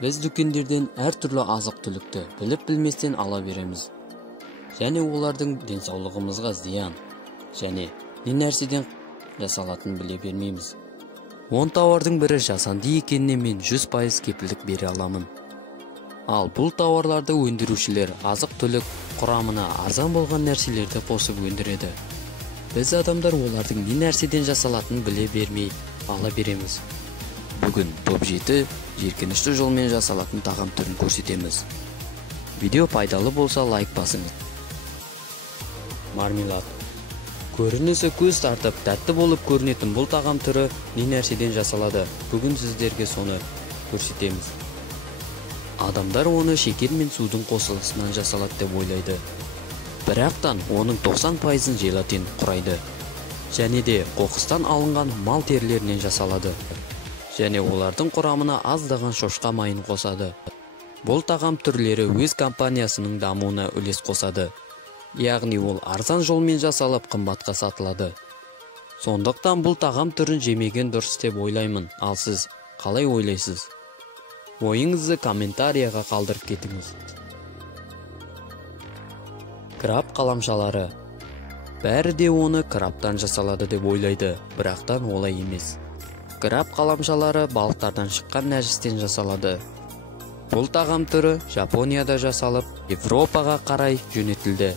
Біз дүкендерден әр түрлі азық-түлікті біліп-білместен ала береміз. Және олардың денсаулығымызға зиян, және не нәрседен жасалатынын біле бермейміз. 10 тауардың бірі жасанды екеніне мен 100% кепілдік бере аламын. Ал бұл тауарларды өндірушілер азық-түлік құрамына арзан болған нәрселерді қосып өндіреді. Біз адамдар олардың не нәрседен жасалатынын біле бермей ала береміз. Бүгін топ 7 жиіркенішті жолмен жасалатын тағам түрін көрсетеміз. Видео пайдалы болса лайк басыңыз. Мармелад. Көрінісі көз тартып, тәтті болып көрінетін бұл тағам түрі не нәрседен жасалады? Бүгін сіздерге соны көрсетеміз. Адамдар оны шекер мен судың қосылысынан жасалады деп ойлайды. Бірақтан оның 90%-ын желатин құрайды. Және де қоқыстан алынған мал терілерінен жасалады. Және олардың құрамына аздаған шошқа майын қосады. Бұл тағам түрлері өз компаниясының дамуына үлес қосады. Яғни ол арзан жолмен жасалып қымбатқа сатылады. Сондықтан бұл тағам түрін жемеген дұрыс деп ойлаймын. Ал сіз қалай ойлайсыз? Ойыңызды комментарияға қалдырып кетіңіз. Краб қаламшалары. Бәрі де оны крабтан жасалады деп ойлайды, бірақтан олай емес. Краб қаламшалары балықтардан шыққан нәжістен жасалады. Бұл тағам түрі Жапонияда жасалып, Европаға қарай жөнелтілді.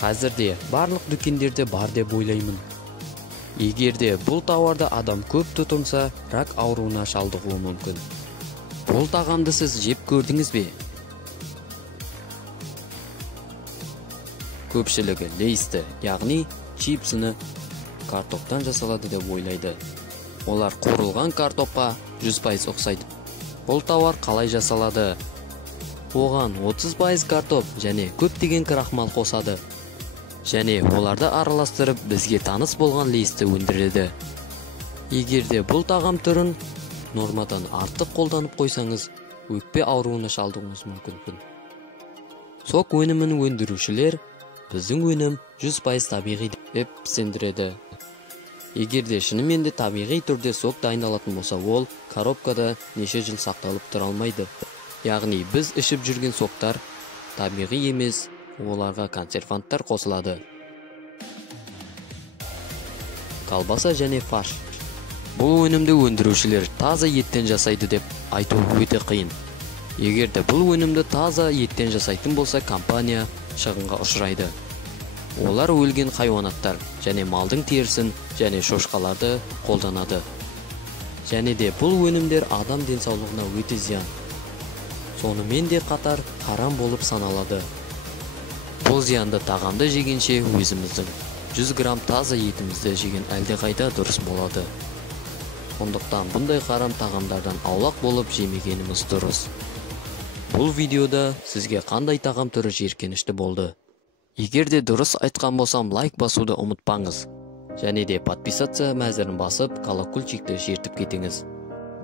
Қазірде барлық дүкендерде бар деп ойлаймын. Егерде бұл тауарды адам көп тұтынса, рак ауруына шалдығуы мүмкін. Бұл тағамды сіз жеп көрдіңіз бе? Көпшілігі лейсті, яғни чипсыны картоптан жасалады деп ойлайды. Олар қуырылған картопқа 100% ұқсайды. Бұл тауар қалай жасалады? Оған 30% картоп және көптеген крахмал қосады. Және оларды араластырып бізге таныс болған лейсті өндіреді. Егерде бұл тағам түрін нормадан артық қолданып қойсаңыз, өкпе ауруына шалдығуыңыз мүмкін. Сок өнімін өндірушілер біздің өнім 100% табиғи деп сендіреді. Егерде шынымен де табиғи түрде сок дайындалатын болса, ол коробкада неше жыл сақталып тұра алмайды. Яғни біз ішіп жүрген соктар табиғи емес, оларға консерванттар қосылады. Колбаса және фарш. Бұл өнімді өндірушілер таза еттен жасайды деп айту өте қиын. Егерде бұл өнімді таза еттен жасайтын болса, компания шығынға ұшырайды. Олар өлген хайуанаттар және малдың терісін және шошқаларды қолданады. Және де бұл өнімдер адам денсаулығына өте зиян. Сонымен де қатар харам болып саналады. Бұл зиянды тағамды жегенше өзіміздің 100 грамм таза етімізді жеген әлдеқайда дұрыс болады. Сондықтан бұндай харам тағамдардан аулақ болып жемегеніміз дұрыс. Бұл видеода сізге қандай тағам түрі жиіркенішті болды? Егерде дұрыс айтқан болсам, лайк басуды ұмытпаңыз. Және де подписация мәзірін басып, колокольчикті жертіп кетіңіз.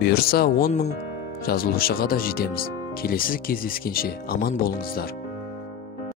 Бұйырса 10 000 жазылушыға да жетеміз. Келесі кездескенше аман болыңыздар.